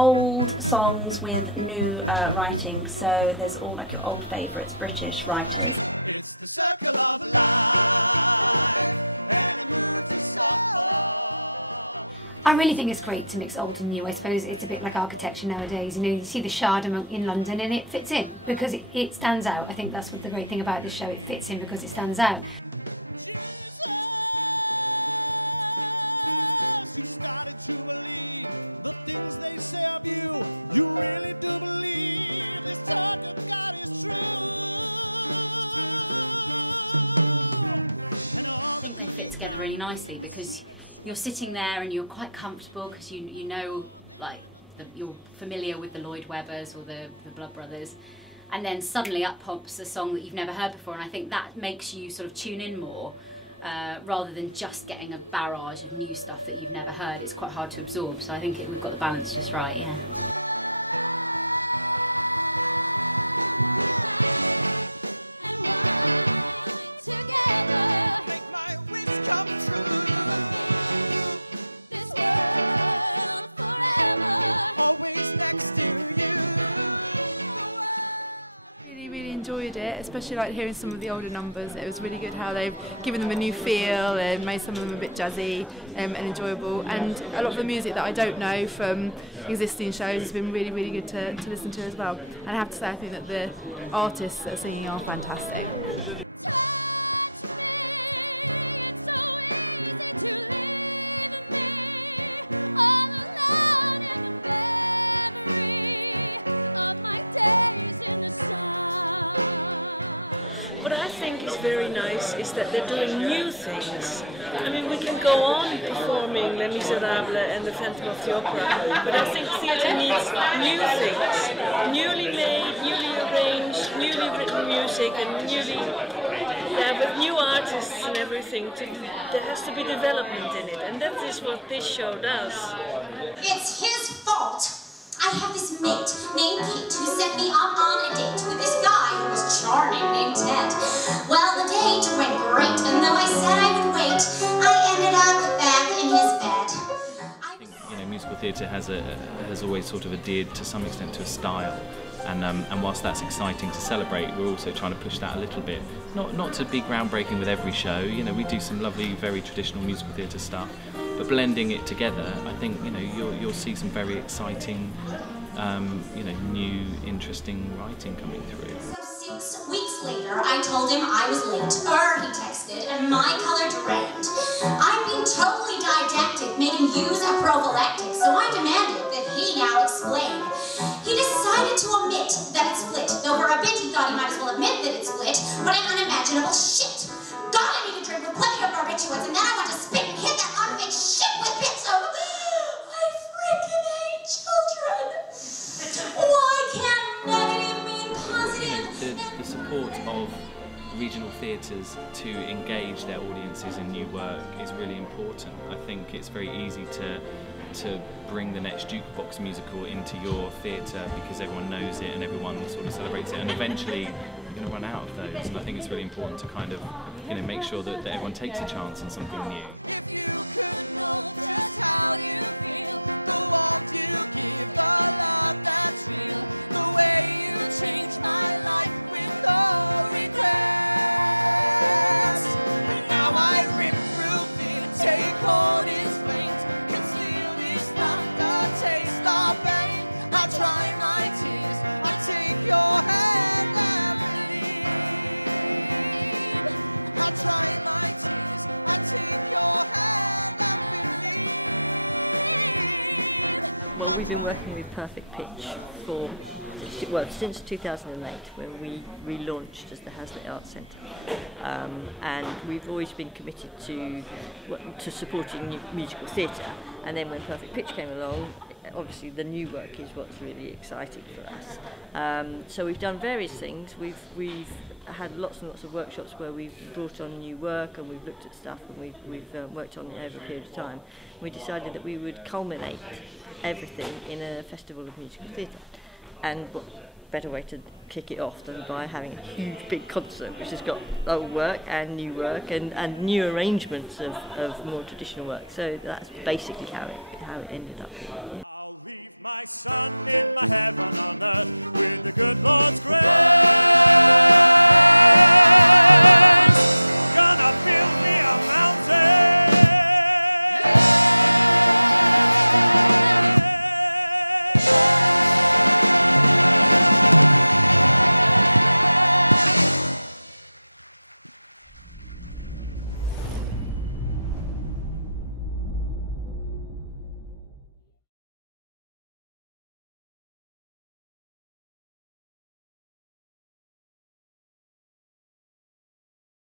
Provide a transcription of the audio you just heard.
old songs with new writing, so there's all like your old favourites, British writers. It's the circle of life, and it moves us all. I really think it's great to mix old and new. I suppose it's a bit like architecture nowadays. You know, you see the Shard in London and it fits in because it stands out. I think that's what the great thing about this show, it fits in because it stands out. Jesus, you started to believe the things they say of you. You really do believe this talk of God is true. And all the good fit together really nicely because you're sitting there and you're quite comfortable because you know, like, you're familiar with the Lloyd Webbers or the Blood Brothers, and then suddenly up pops a song that you've never heard before, and I think that makes you sort of tune in more rather than just getting a barrage of new stuff that you've never heard. It's quite hard to absorb, so I think we've got the balance just right, yeah. Especially like hearing some of the older numbers. It was really good how they've given them a new feel and made some of them a bit jazzy and enjoyable, and a lot of the music that I don't know from existing shows has been really, really good to listen to as well. And I have to say, I think that the artists that are singing are fantastic. Very nice is that they're doing new things. I mean, we can go on performing Les Miserables and the Phantom of the Opera, but I think theatre needs new things, newly made, newly arranged, newly written music, and with new artists and everything. There has to be development in it, and that is what this show does. It's his fault. I have this mate named Pete who set me up on a date with this guy who was charming named Ted. Well, the date went great, and though I said I would wait, I ended up back in his bed. I think, you know, musical theatre has always sort of adhered to some extent to a style, and whilst that's exciting to celebrate, we're also trying to push that a little bit. Not to be groundbreaking with every show. You know, we do some lovely, very traditional musical theatre stuff. But blending it together, I think, you know, you'll see some very exciting, you know, new, interesting writing coming through. So 6 weeks later, I told him I was late, he texted, and my color drained. I'm being totally didactic, made him use a prophylactic, so I demanded that he now explain. He decided to admit that it split, though for a bit he thought he might as well admit that it split. What an unimaginable shit! God, I need a drink with plenty of barbiturates, and then I want to spit and hit that unfit shit with bits of... I freaking hate children! Why can't negative mean positive? The support of regional theatres to engage their audiences in new work is really important. I think it's very easy to bring the next jukebox musical into your theatre because everyone knows it and everyone sort of celebrates it, and eventually you're going to run out of those. And I think it's really important to kind of, you know, make sure that everyone takes a chance on something new. If you could know just how you feel, the warmth you give, the love that's real, the way you changed my life with no regrets. And now I rip through fear, take hold his flames, conceal his laughter, taste the pain. I dry my tears, I take your hand and believe. I dry my tears, I take your hand and believe. Well, we've been working with Perfect Pitch since 2008, when we relaunched as the Hazlitt Arts Centre, and we've always been committed to supporting musical theatre. And then when Perfect Pitch came along, obviously the new work is what's really exciting for us. So we've done various things. We've had lots and lots of workshops where we've brought on new work and we've looked at stuff and we've worked on it over a period of time. We decided that we would culminate everything in a festival of musical theatre. And what better way to kick it off than by having a huge big concert which has got old work and new new arrangements of more traditional work. So that's basically how it ended up here. I'll leave My sun in my heaven on earth, with the good Lord's grace.